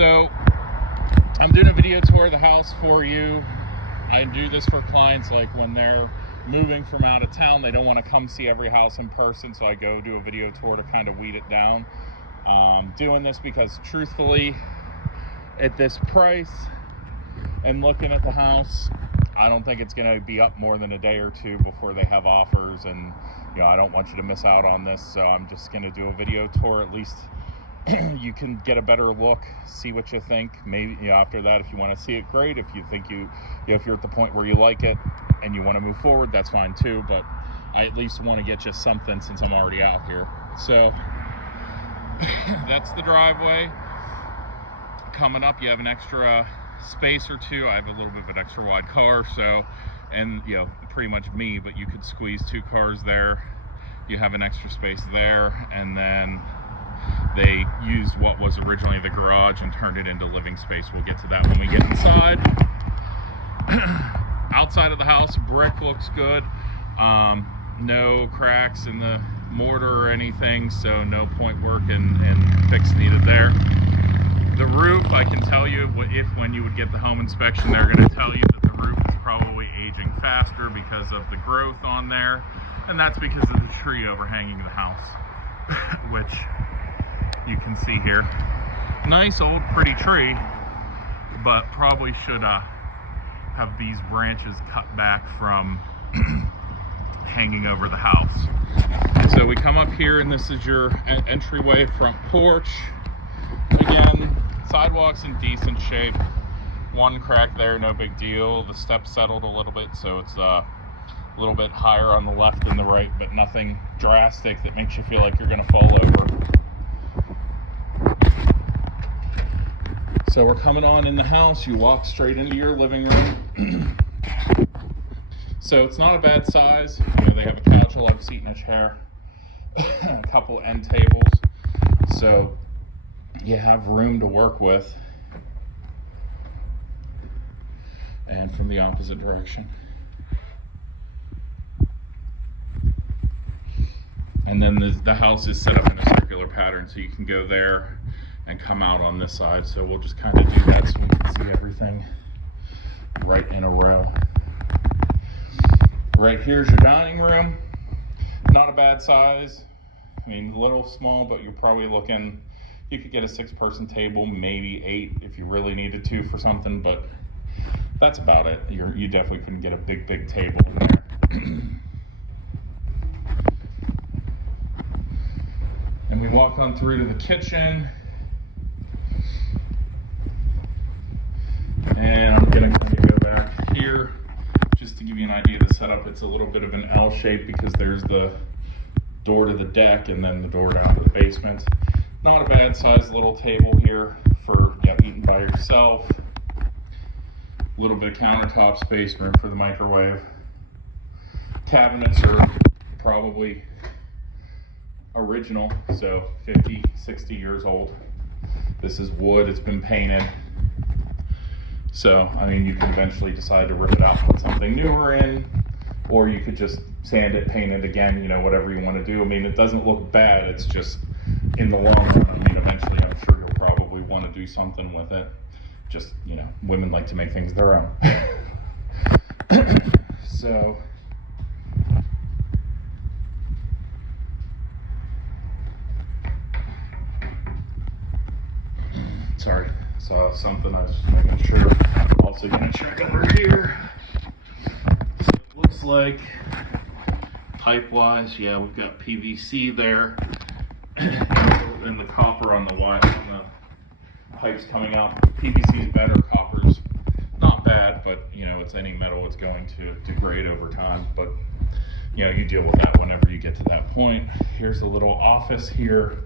So I'm doing a video tour of the house for you. I do this for clients like when they're moving from out of town, they don't want to come see every house in person, so I go do a video tour to kind of weed it down. Doing this because truthfully, at this price and looking at the house, I don't think it's going to be up more than a day or two before they have offers, and I don't want you to miss out on this, so I'm just going to do a video tour. At least you can get a better look, see what you think. Maybe after that, if you want to see it, great. If you think if you're at the point where you like it and you want to move forward, that's fine too, but I at least want to get you something since I'm already out here. So that's the driveway. Coming up, you have an extra space or two. I have a little bit of an extra wide car, so, and pretty much me, but you could squeeze 2 cars there. You have an extra space there, and then they used what was originally the garage and turned it into living space. We'll get to that when we get inside. Outside of the house, brick looks good. No cracks in the mortar or anything, so no point work and fix needed there. The roof, I can tell you, when you would get the home inspection, they're going to tell you that the roof is probably aging faster because of the growth on there, and that's because of the tree overhanging the house, which you can see here. Nice old pretty tree, but probably should have these branches cut back from hanging over the house. So we come up here, and this is your entryway, front porch. Again, sidewalk's in decent shape. One crack there, no big deal. The steps settled a little bit, so it's a little bit higher on the left than the right, but nothing drastic that makes you feel like you're gonna fall over. So we're coming on in the house. You walk straight into your living room. So it's not a bad size. They have a couch, a love seat, and a chair, a couple end tables. So you have room to work with. And from the opposite direction. And then the house is set up in a circular pattern, so you can go there and come out on this side. So we'll just kind of do that so we can see everything right in a row. Right here's your dining room. Not a bad size. I mean, a little small, but you're probably looking, you could get a 6-person table, maybe 8 if you really needed to for something, but that's about it. You definitely couldn't get a big table in there. And we walk on through to the kitchen. And I'm gonna kind of go back here just to give you an idea of the setup. It's a little bit of an L shape because there's the door to the deck and then the door down to the basement. Not a bad sized little table here for eating by yourself. A little bit of countertop space, room for the microwave. Cabinets are probably original, so 50, 60 years old. This is wood, it's been painted. So, I mean, you can eventually decide to rip it out, put something newer in, or you could just sand it, paint it again, whatever you want to do. I mean, it doesn't look bad, it's just, in the long run, I mean, eventually I'm sure you'll probably want to do something with it. Just, women like to make things their own. So, sorry, saw something, I was just making sure. Also gonna check over here. So it looks like pipe-wise, yeah, we've got PVC there, and the copper on the wire, on the pipes coming out. PVC is better, copper's not bad, but it's any metal, it's going to degrade over time, but you deal with that whenever you get to that point. Here's a little office here.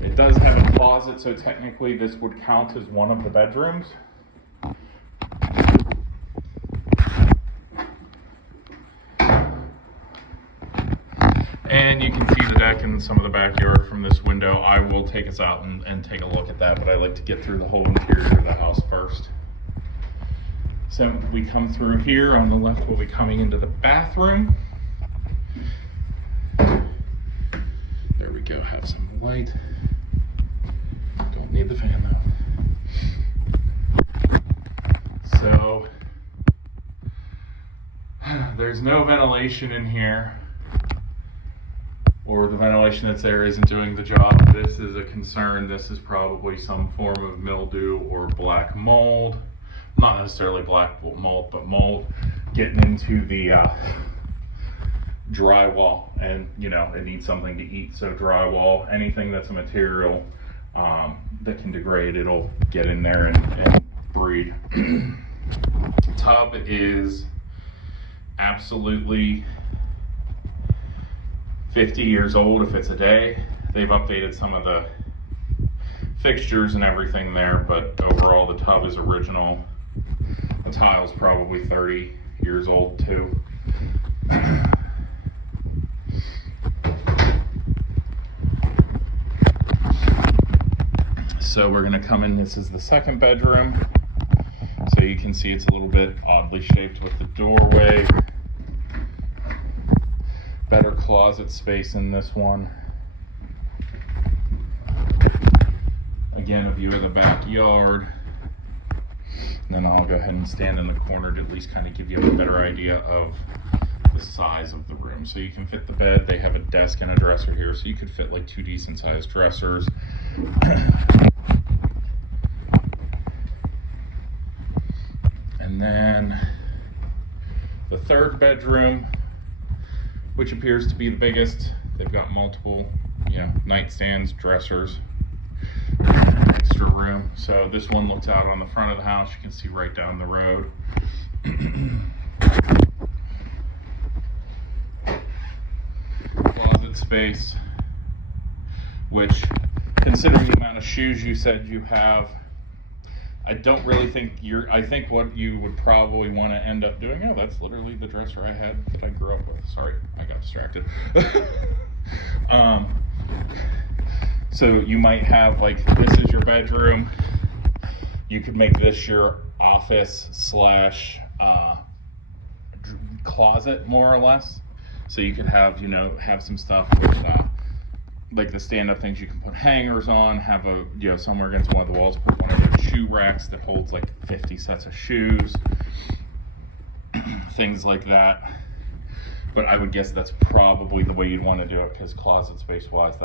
It does have a closet, so technically this would count as one of the bedrooms. And you can see the deck and some of the backyard from this window. I will take us out and take a look at that, but I like to get through the whole interior of the house first. So we come through here. On the left, we'll be coming into the bathroom. There we go, have some light. Don't need the fan though. there's no ventilation in here, or the ventilation that's there isn't doing the job. This is a concern. This is probably some form of mildew or black mold. Not necessarily black mold, but mold getting into the drywall, and it needs something to eat. So drywall, anything that's a material that can degrade, it'll get in there and breed. Tub is absolutely 50 years old if it's a day. They've updated some of the fixtures and everything there, but overall the tub is original. The tile's probably 30 years old too. So we're gonna come in, this is the second bedroom. So you can see it's a little bit oddly shaped with the doorway. Better closet space in this one. Again, a view of the backyard. And then I'll go ahead and stand in the corner to at least kind of give you a better idea of the size of the room. So you can fit the bed. They have a desk and a dresser here, so you could fit like 2 decent sized dressers. And then the third bedroom, which appears to be the biggest. They've got multiple, nightstands, dressers, extra room. So this one looks out on the front of the house. You can see right down the road. Closet space, which, considering the amount of shoes you said you have, I don't really think I think what you would probably want to end up doing, that's literally the dresser I had that I grew up with. Sorry, I got distracted. So you might have, this is your bedroom. You could make this your office / closet, more or less. So you could have, have some stuff with, like the stand-up things you can put hangers on, have somewhere against one of the walls, put one of those shoe racks that holds like 50 sets of shoes, things like that. But I would guess that's probably the way you'd want to do it, because closet space-wise,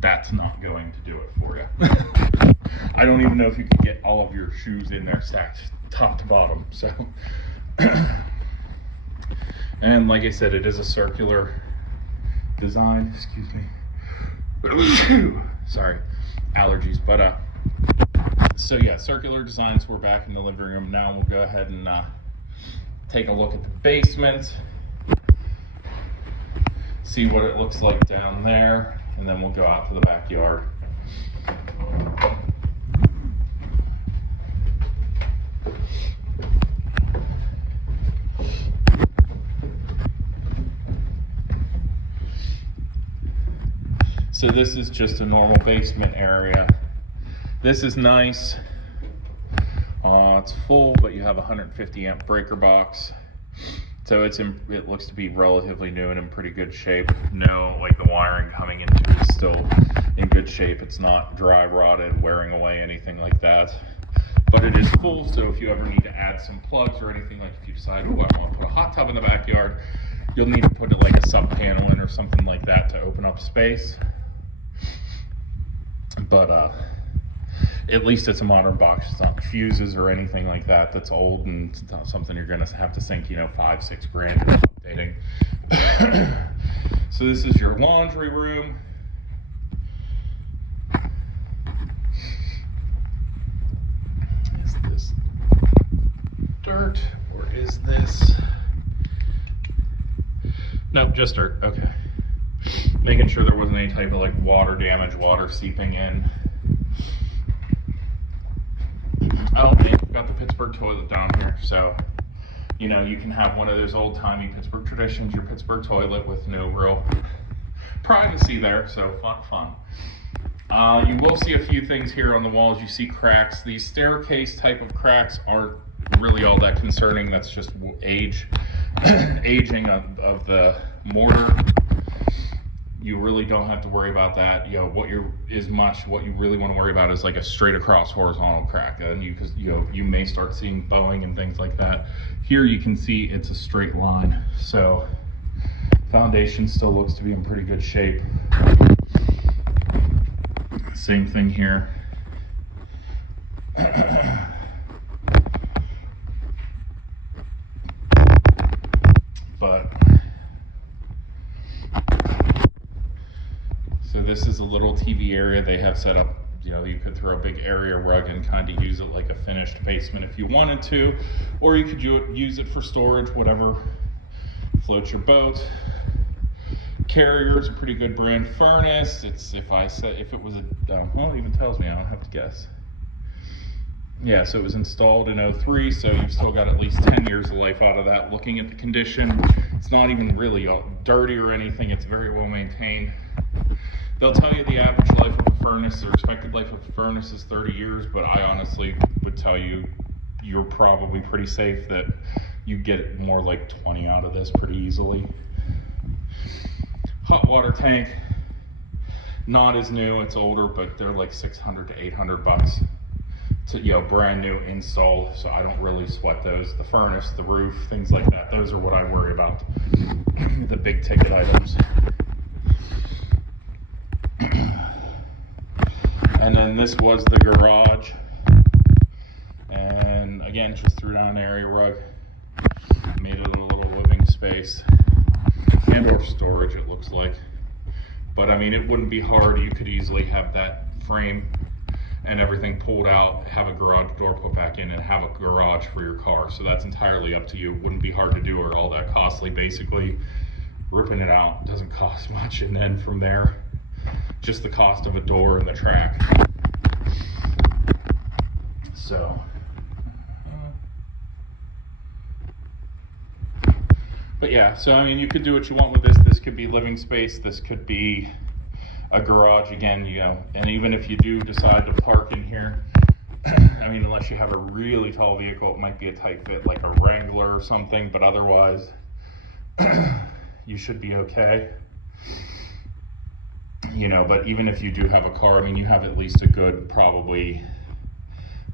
that's not going to do it for you. I don't even know if you could get all of your shoes in there stacked top to bottom. So, and like I said, it is a circular design. Excuse me. Sorry, allergies. But so yeah, circular designs. We're back in the living room now. We'll go ahead and take a look at the basement, see what it looks like down there, and then we'll go out to the backyard. So this is just a normal basement area. This is nice. It's full, but you have a 150 amp breaker box. So it looks to be relatively new and in pretty good shape. No, the wiring coming into it is still in good shape. It's not dry rotted, wearing away, anything like that. But it is full, so if you ever need to add some plugs or anything, like if you decide, I want to put a hot tub in the backyard, you'll need to put a sub panel in or something like that to open up space. But at least it's a modern box. It's not fuses or anything like that that's old, and it's not something you're going to have to sink $5-6 grand in updating. So this is your laundry room. Is this dirt, or is this? Nope, just dirt. Okay. Making sure there wasn't any type of water damage, water seeping in. Oh, they've got the Pittsburgh toilet down here, so you can have one of those old-timey Pittsburgh traditions, your Pittsburgh toilet with no real privacy there, so fun. You will see a few things here on the walls. You see cracks. These staircase type of cracks aren't really all that concerning. That's just aging of the mortar. you really don't have to worry about that. You know, what you really want to worry about is like a straight across horizontal crack, and because you may start seeing bowing and things like that. Here you can see it's a straight line, so foundation still looks to be in pretty good shape. Same thing here. But so this is a little TV area they have set up. You know, you could throw a big area rug and kind of use it like a finished basement if you wanted to, or you could use it for storage, whatever floats your boat. Carrier's a pretty good brand furnace. If it was a, well, it even tells me, I don't have to guess. Yeah, so it was installed in 03, so you've still got at least 10 years of life out of that. Looking at the condition, it's not even really dirty or anything. It's very well maintained. They'll tell you the average life of a furnace, or expected life of a furnace, is 30 years, but I honestly would tell you you're probably pretty safe that you get more like 20 out of this pretty easily. Hot water tank, not as new, it's older, but they're like $600 to $800 to, brand new install, so I don't really sweat those. The furnace, the roof, things like that, those are what I worry about, the big ticket items. And then this was the garage, and again, just threw down an area rug, made it a little living space and or storage, it looks like. But I mean, it wouldn't be hard. You could easily have that frame and everything pulled out, have a garage door put back in, and have a garage for your car. So that's entirely up to you. It wouldn't be hard to do or all that costly. Basically, ripping it out doesn't cost much, and then from there, just the cost of a door and the track. So but yeah, so I mean, you could do what you want with this. This could be living space, this could be a garage again, and even if you do decide to park in here, I mean, unless you have a really tall vehicle, it might be a tight fit like a Wrangler or something, but otherwise you should be okay. But even if you do have a car, I mean, you have at least a good probably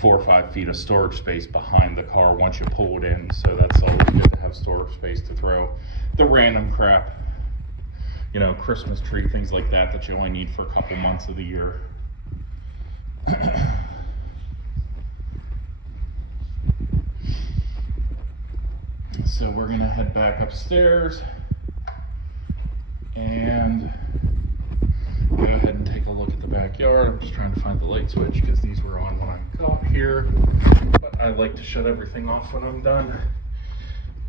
4 or 5 feet of storage space behind the car once you pull it in, so that's always good to have storage space to throw the random crap, Christmas tree, things like that you only need for a couple months of the year. So we're gonna head back upstairs and go ahead and take a look at the backyard. I'm just trying to find the light switch because these were on when I got here, but I like to shut everything off when I'm done.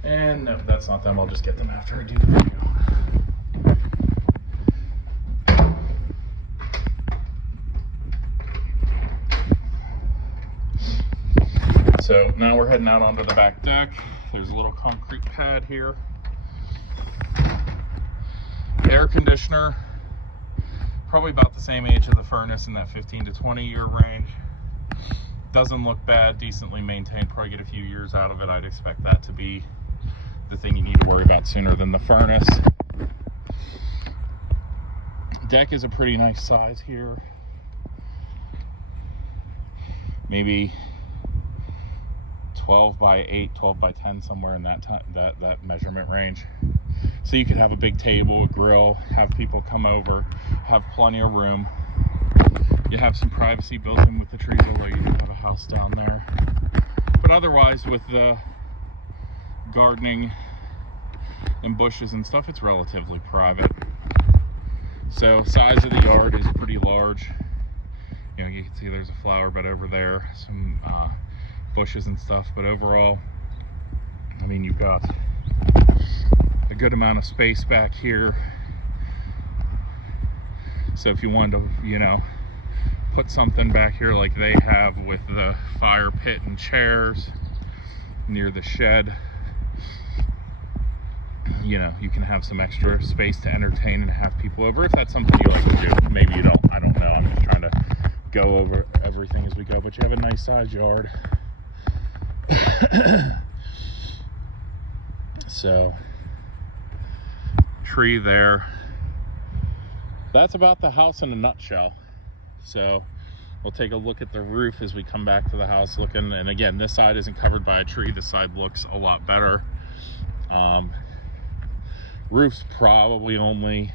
And no, that's not them. I'll just get them after I do the video. So now we're heading out onto the back deck. There's a little concrete pad here. Air conditioner, probably about the same age of the furnace, in that 15 to 20 year range. Doesn't look bad, decently maintained, probably get a few years out of it. I'd expect that to be the thing you need to worry about sooner than the furnace. Deck is a pretty nice size here. Maybe 12 by 8, 12 by 10, somewhere in that measurement range. So you could have a big table, a grill, have people come over, have plenty of room. You have some privacy built in with the trees, although you do have a house down there. But otherwise, with the gardening and bushes and stuff, it's relatively private. So size of the yard is pretty large. You can see there's a flower bed over there, some bushes and stuff, but overall, I mean, you've got a good amount of space back here. So if you wanted to, put something back here like they have with the fire pit and chairs near the shed, you can have some extra space to entertain and have people over if that's something you like to do. Maybe you don't, I don't know. I'm just trying to go over everything as we go, but you have a nice sized yard. So, tree there. that's about the house in a nutshell. So we'll take a look at the roof as we come back to the house looking. And again, this side isn't covered by a tree. This side looks a lot better. Roof's probably only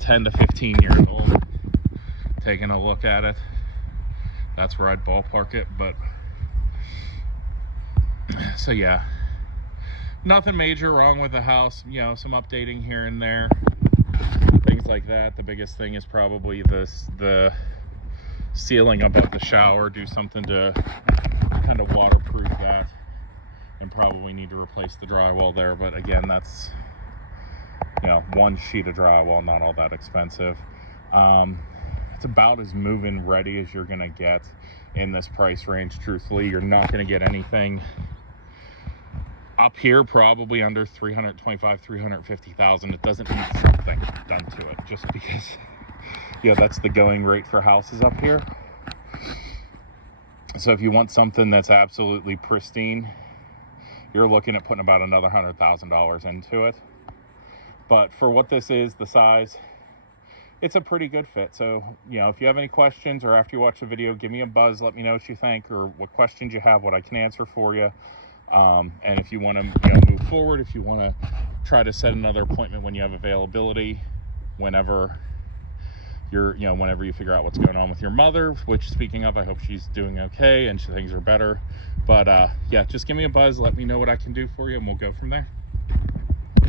10 to 15 years old. Taking a look at it, that's where I'd ballpark it. But so yeah, nothing major wrong with the house. You know, some updating here and there, things like that. The biggest thing is probably the ceiling above the shower. Do something to kind of waterproof that, and probably need to replace the drywall there. But again, that's, you know, one sheet of drywall, not all that expensive. It's about as move-in ready as you're gonna get in this price range. Truthfully, you're not gonna get anything up here probably under 325, 350,000. It doesn't need something done to it, just because, you know, that's the going rate for houses up here. So if you want something that's absolutely pristine, you're looking at putting about another $100,000 into it. But for what this is, the size, it's a pretty good fit. So, you know, if you have any questions or after you watch the video, give me a buzz, let me know what you think or what questions you have, what I can answer for you. And if you want to, you know, move forward, if you want to try to set another appointment when you have availability, whenever you're, you know, whenever you figure out what's going on with your mother, which, speaking of, I hope she's doing okay and things are better. But yeah, just give me a buzz, let me know what I can do for you, and we'll go from there.